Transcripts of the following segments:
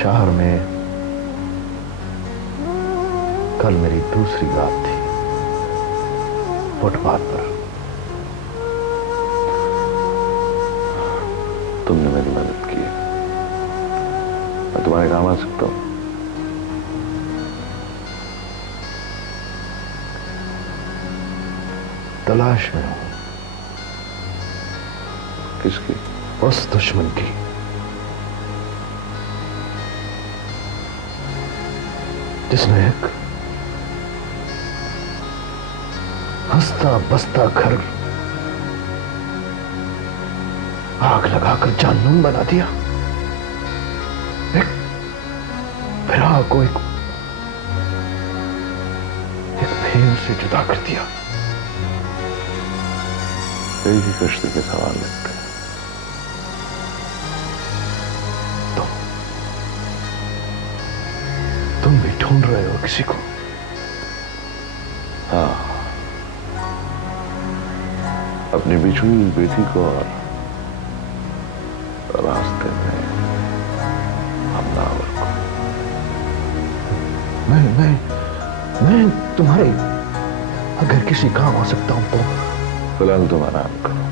शहर में कल मेरी दूसरी रात थी, फुटपाथ पर। तुमने मेरी मदद की है, मैं तुम्हारे काम आ सकता हूं? तलाश में हूं। किसकी? उस दुश्मन की जिसने एक हंसता बसता घर आग लगाकर जानून बना दिया, एक विरह को एक प्रेम से जुदा कर दिया। एक ही कश्ती के सवाल लगते हैं। तुम भी ढूंढ रहे हो किसी को? हाँ, अपनी बिछुई बेटी को और रास्ते में हमलावर को। मैं तुम्हारे अगर किसी काम आ सकता हूं तो। फिलहाल तुम आराम करो,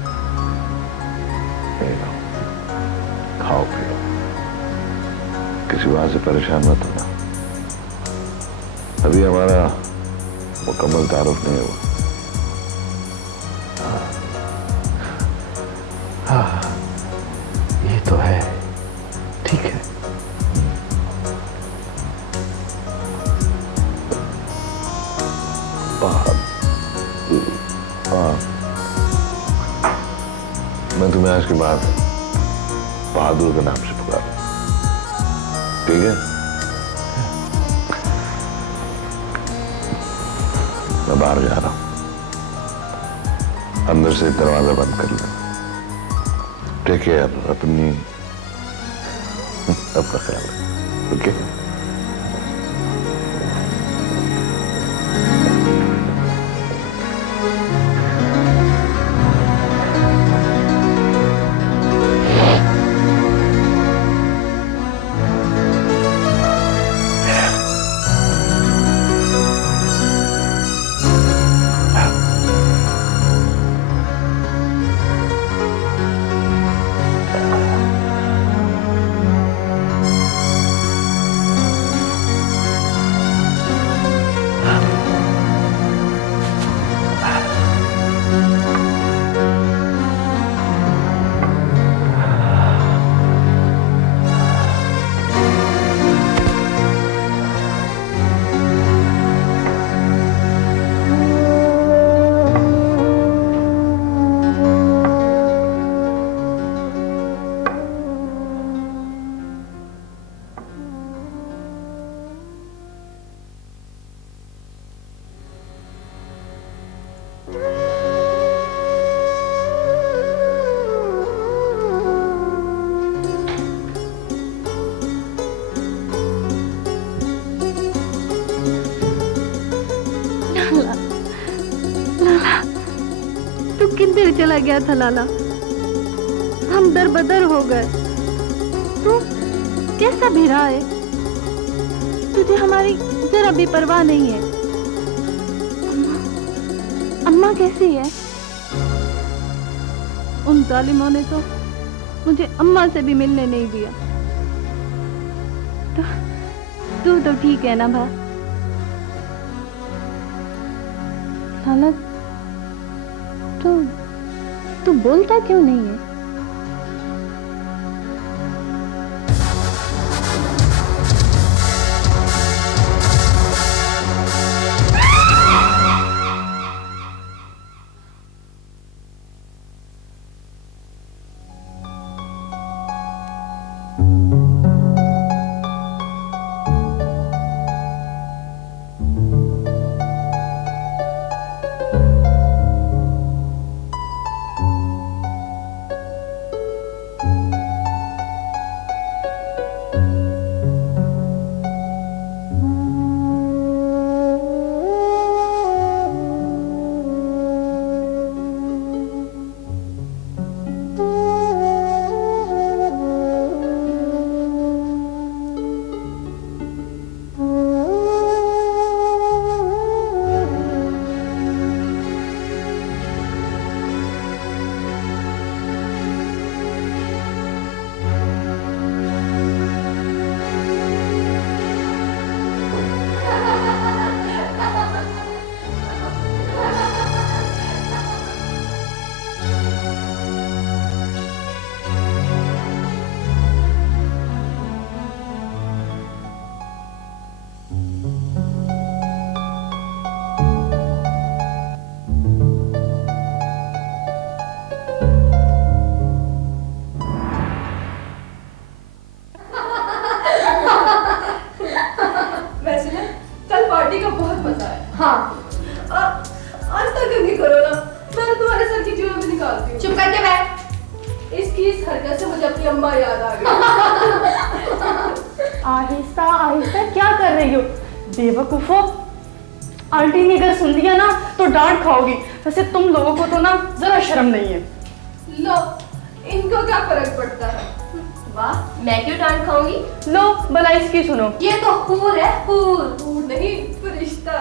खाओ पियो, किसी बात से परेशान मत होना। अभी हमारा मुकम्मल तारुफ नहीं हुआ। हाँ, ये तो है, ठीक है। मैं तुम्हें आज के बाद बहादुर के नाम से पुकारूं, ठीक है? मैं बाहर जा रहा हूं, अंदर से दरवाजा बंद कर लेना। टेक केयर, अपना ख्याल रखना, ओके? किधर चला गया था लाला? हम दरबदर हो गए। तू कैसा भिड़ा है? तुझे हमारी जरा भी परवाह नहीं है। अम्मा कैसी है? उन जालिमों ने तो मुझे अम्मा से भी मिलने नहीं दिया। तू तो ठीक है ना भा? लाला, तू बोलता क्यों नहीं है? पार्टी का बहुत मजा है। हाँ आज तक नहीं करो ना, मैं तुम्हारे सर की जीवन में निकालती हूँ। चुप करके बैठ। इसकी इस हरकत से मुझे अपनी अम्मा याद आ गई। आहिस्ता आहिस्ता क्या कर रही हो बेवकूफो। आंटी ने अगर सुन लिया ना तो डांट खाओगी। वैसे तुम लोगों को तो ना जरा शर्म नहीं है। लो, इनको क्या फर्क पड़ता है। वाह, मैं क्यों डांट खाऊंगी? लो भला इसकी सुनो। ये तो हूर है, हूर। हूर नहीं, फरिश्ता।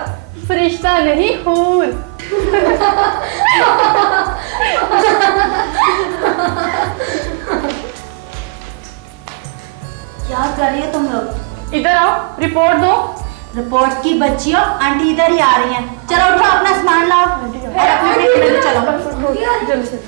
फरिश्ता नहीं, हूर। क्या कर रही हो तुम लोग? इधर आओ, रिपोर्ट दो। रिपोर्ट की बच्चियों, आंटी इधर ही आ रही हैं। चलो उठो, अपना सामान लाओ और अपने अपने कमरे में चलो। जल्दी से।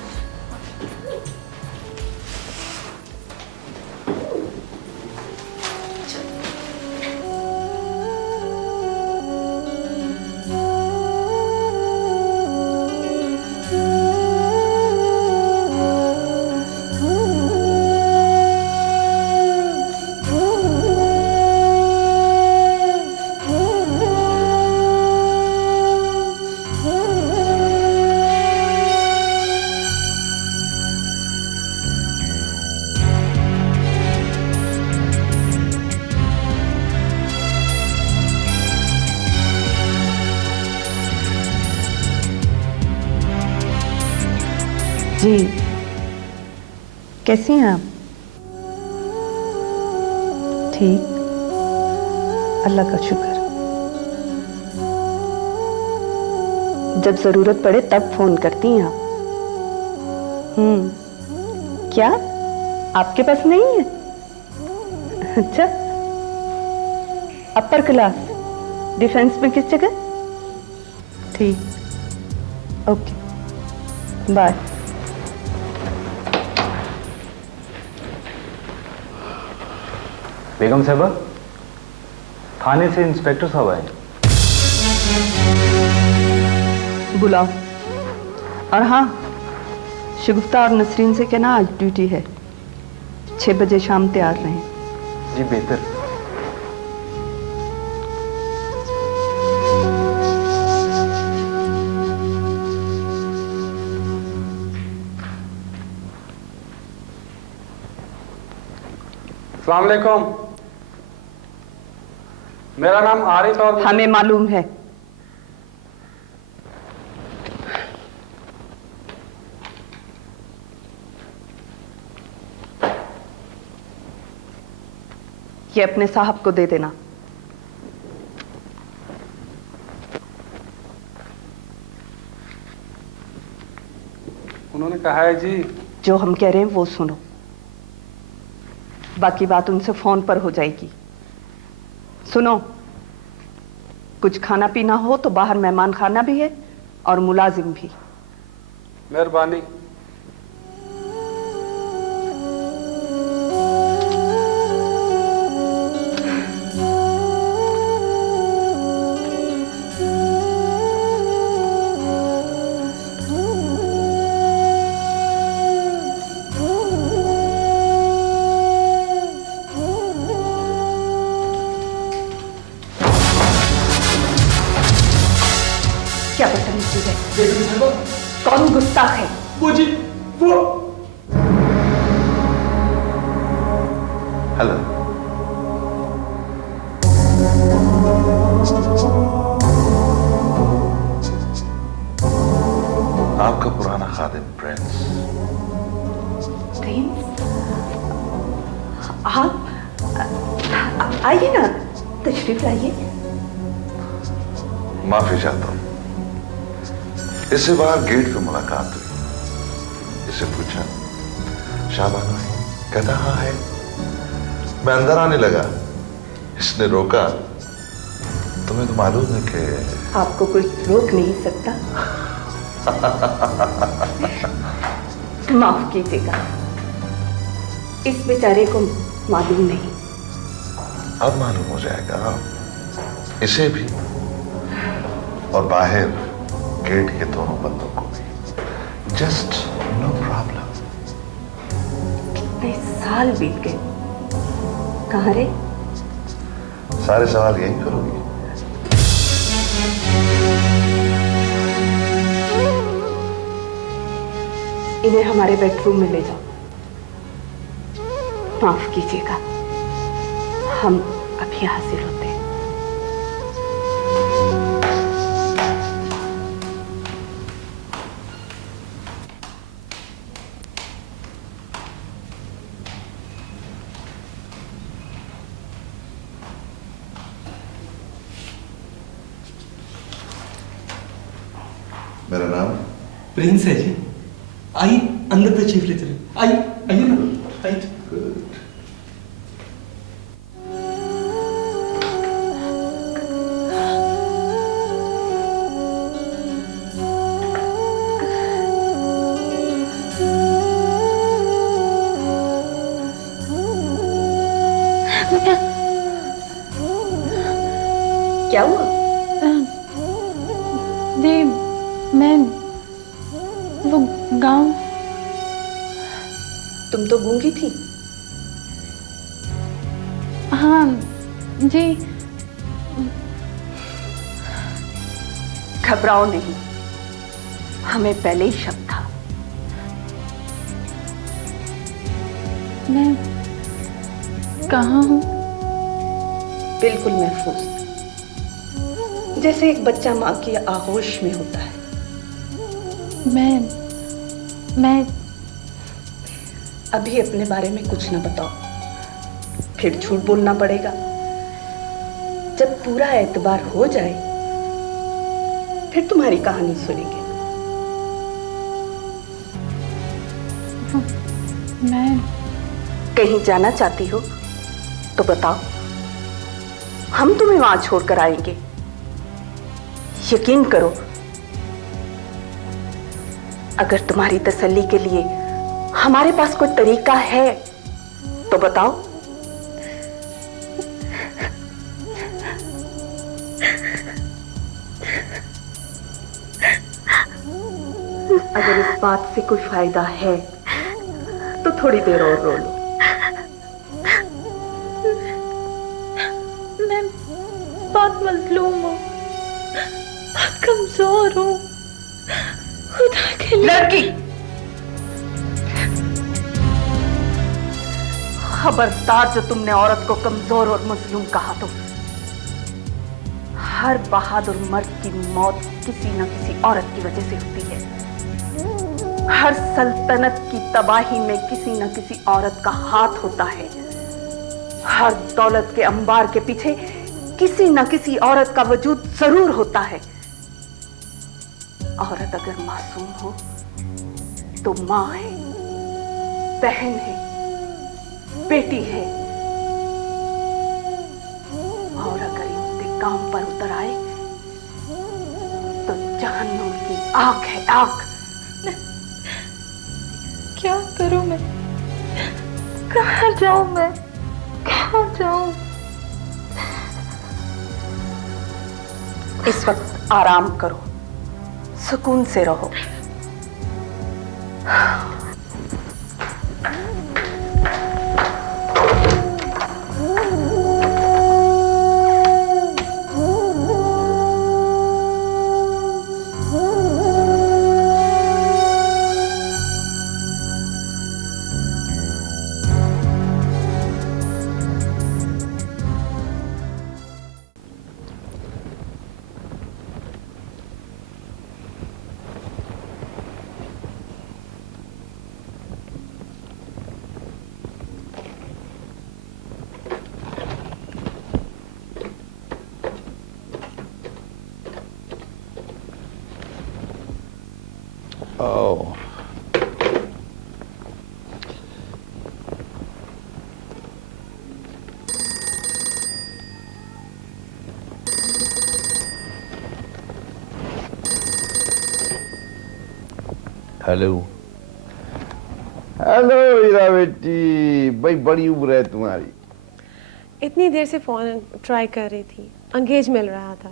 जी, कैसी हैं आप? ठीक, अल्लाह का शुक्र। जब जरूरत पड़े तब फोन करती हैं आप। क्या आपके पास नहीं है? अच्छा, अपर क्लास डिफेंस में किस जगह? ठीक, ओके, बाय। बेगम साहबा, थाने से इंस्पेक्टर साहब आए। बुलाओ। और हाँ, शगुफ्ता और नसरीन से कहना आज ड्यूटी है, 6 बजे शाम तैयार रहें। जी बेहतर। अस्सलाम वालेकुम, मेरा नाम आरिफ और हमें मालूम है। ये अपने साहब को दे देना। उन्होंने कहा है जी। जो हम कह रहे हैं वो सुनो, बाकी बात उनसे फोन पर हो जाएगी। सुनो, कुछ खाना पीना हो तो बाहर मेहमान खाना भी है और मुलाजिम भी। मेहरबानी। क्या बदतमीजी है? कौन गुस्ताख है? वो जी, वो। हेलो। आपका पुराना खादिम प्रिंस। प्रिंस, आप आइए ना, तशरीफ लाइए। माफी चाहता हूं, इससे बाहर गेट पे मुलाकात हुई। इससे पूछा शाबाना है, कहता हाँ है। मैं अंदर आने लगा, इसने रोका। तुम्हें तो मालूम है कि आपको कोई रोक नहीं सकता। माफ कीजिएगा, इस बेचारे को मालूम नहीं। अब मालूम हो जाएगा इसे भी और बाहर गेट के दोनों बंदों को भी। Just no problem. कितने साल बीत गए, कहाँ रे? सारे सवाल यही करोगी? इन्हें हमारे बेडरूम में ले जाओ। माफ कीजिएगा, हम अभी हाजिर होते हैं। मेरा नाम प्रिंस है जी। आइए अंदर तशरीफ ले चले। आइए आइए ना, आइए। क्या हुआ? जी मैं वो गांव। तुम तो गूंगी थी। हाँ जी। घबराओ नहीं, हमें पहले ही शक था। मैं कहाँ हूँ? बिल्कुल महफूज, जैसे एक बच्चा माँ की आगोश में होता है। मैं अभी अपने बारे में कुछ ना बताओ, फिर झूठ बोलना पड़ेगा। जब पूरा एतबार हो जाए फिर तुम्हारी कहानी सुनेंगे। मैं कहीं जाना चाहती हो तो बताओ, हम तुम्हें वहां छोड़कर आएंगे। यकीन करो, अगर तुम्हारी तसल्ली के लिए हमारे पास कोई तरीका है तो बताओ। अगर इस बात से कोई फायदा है तो थोड़ी देर और रो लो। मैं बहुत मजलूम हूँ, बहुत कमजोर हूँ। खुदा के लिए लड़की, खबरदार जो तुमने औरत को कमजोर और मजलूम कहा तो। हर बहादुर मर्द की मौत किसी न किसी औरत की वजह से होती है। हर सल्तनत की तबाही में किसी न किसी औरत का हाथ होता है। हर दौलत के अंबार के पीछे किसी न किसी औरत का वजूद जरूर होता है। औरत अगर मासूम हो तो माँ है, बहन है, बेटी है, और अगर इंतकाम पर उतर आए तो जहन्नुम की आग है, आग। क्या करूं मैं? कहाँ जाऊं मैं? कहाँ जाऊं? इस वक्त आराम करो, सुकून से रहो। Oh. हेलो हेलो हीरा बेटी, भाई बड़ी उम्र है तुम्हारी। इतनी देर से फोन ट्राई कर रही थी, एंगेज मिल रहा था।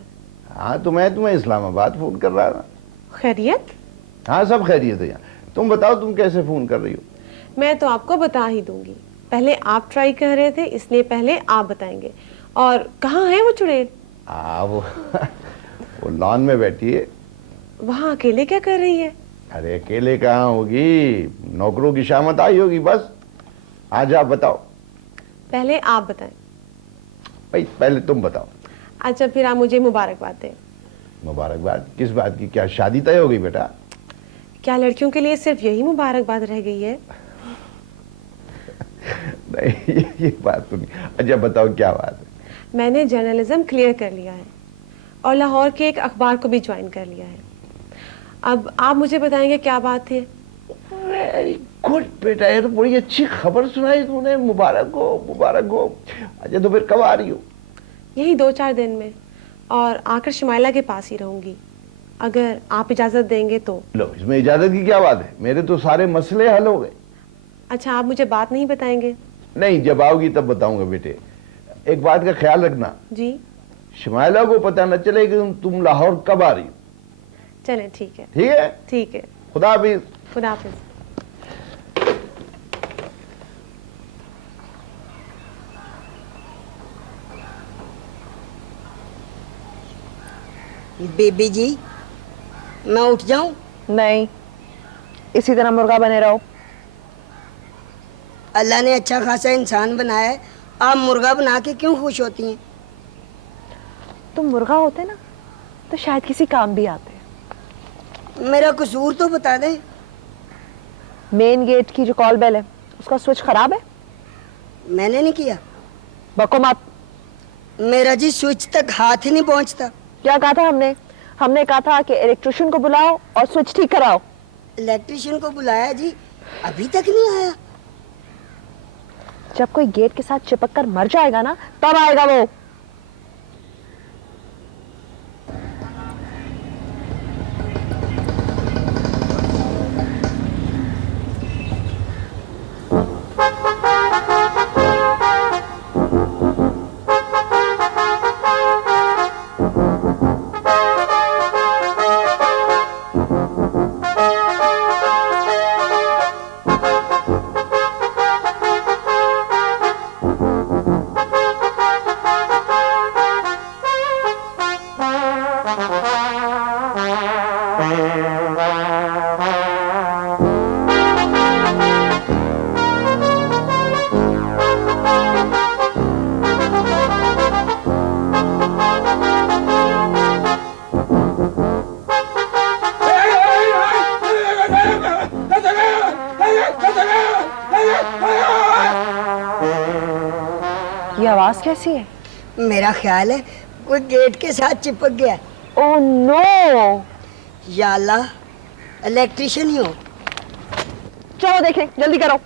हाँ तो मैं तुम्हें इस्लामाबाद फोन कर रहा था। खैरियत? हाँ सब खैरियत है यहाँ। तुम बताओ तुम कैसे फोन कर रही हो? मैं तो आपको बता ही दूंगी। पहले आप ट्राई कर रहे थे, इसलिए पहले आप बताएंगे। और कहाँ है वो चुड़ैल? वो लॉन में बैठी है। वहाँ अकेले क्या कर रही है? अरे अकेले कहाँ होगी, नौकरों की शामत आई होगी बस। आज आप बताओ। पहले आप बताएं। भाई पहले तुम बताओ। अच्छा फिर आप मुझे मुबारकबाद दें। मुबारकबाद किस बात की? क्या शादी तय हो गई बेटा? क्या लड़कियों के लिए सिर्फ यही मुबारकबाद रह गई है? नहीं ये बात तो नहीं। अच्छा बताओ क्या बात है? मैंने जर्नलिज्म क्लियर कर लिया है और लाहौर के एक अखबार को भी ज्वाइन कर लिया है। अब आप मुझे बताएंगे क्या बात है? गुड बेटा, ये तो बड़ी अच्छी खबर सुनाई तूने। मुबारक हो, मुबारक हो। अच्छा तो फिर कब आ रही हो? यही 2-4 दिन में, और आकर शमाइला के पास ही रहूंगी, अगर आप इजाजत देंगे तो। लो इसमें इजाजत की क्या बात है, मेरे तो सारे मसले हल हो गए। अच्छा आप मुझे बात नहीं बताएंगे? नहीं, जब आओगी तब बताऊंगा बेटे। एक बात का ख्याल रखना, जी। शमाइला को पता न चले कि तुम लाहौर कब आ रही हो। चलें ठीक है। ठीक है? ठीक है। खुदा हाफिज। खुदा हाफिज। बेबी जी मैं उठ जाऊं? नहीं, इसी तरह मुर्गा बने रहो। अल्लाह ने अच्छा खासा इंसान बनाया है, आप मुर्गा बना के क्यों खुश होती हैं? तुम मुर्गा होते ना तो शायद किसी काम भी आते। मेरा कसूर तो बता दें। मेन गेट की जो कॉल बेल है उसका स्विच खराब है। मैंने नहीं किया। बको मत। मेरा जी स्विच तक हाथ ही नहीं पहुंचता। क्या कहा था हमने? हमने कहा था कि इलेक्ट्रिशियन को बुलाओ और स्विच ठीक कराओ। इलेक्ट्रिशियन को बुलाया जी, अभी तक नहीं आया। जब कोई गेट के साथ चिपक कर मर जाएगा ना तब आएगा वो। ये आवाज कैसी है? मेरा ख्याल है कोई गेट के साथ चिपक गया। Oh no! या अल्लाह, इलेक्ट्रिशियन ही हो। चलो देखें, जल्दी करो।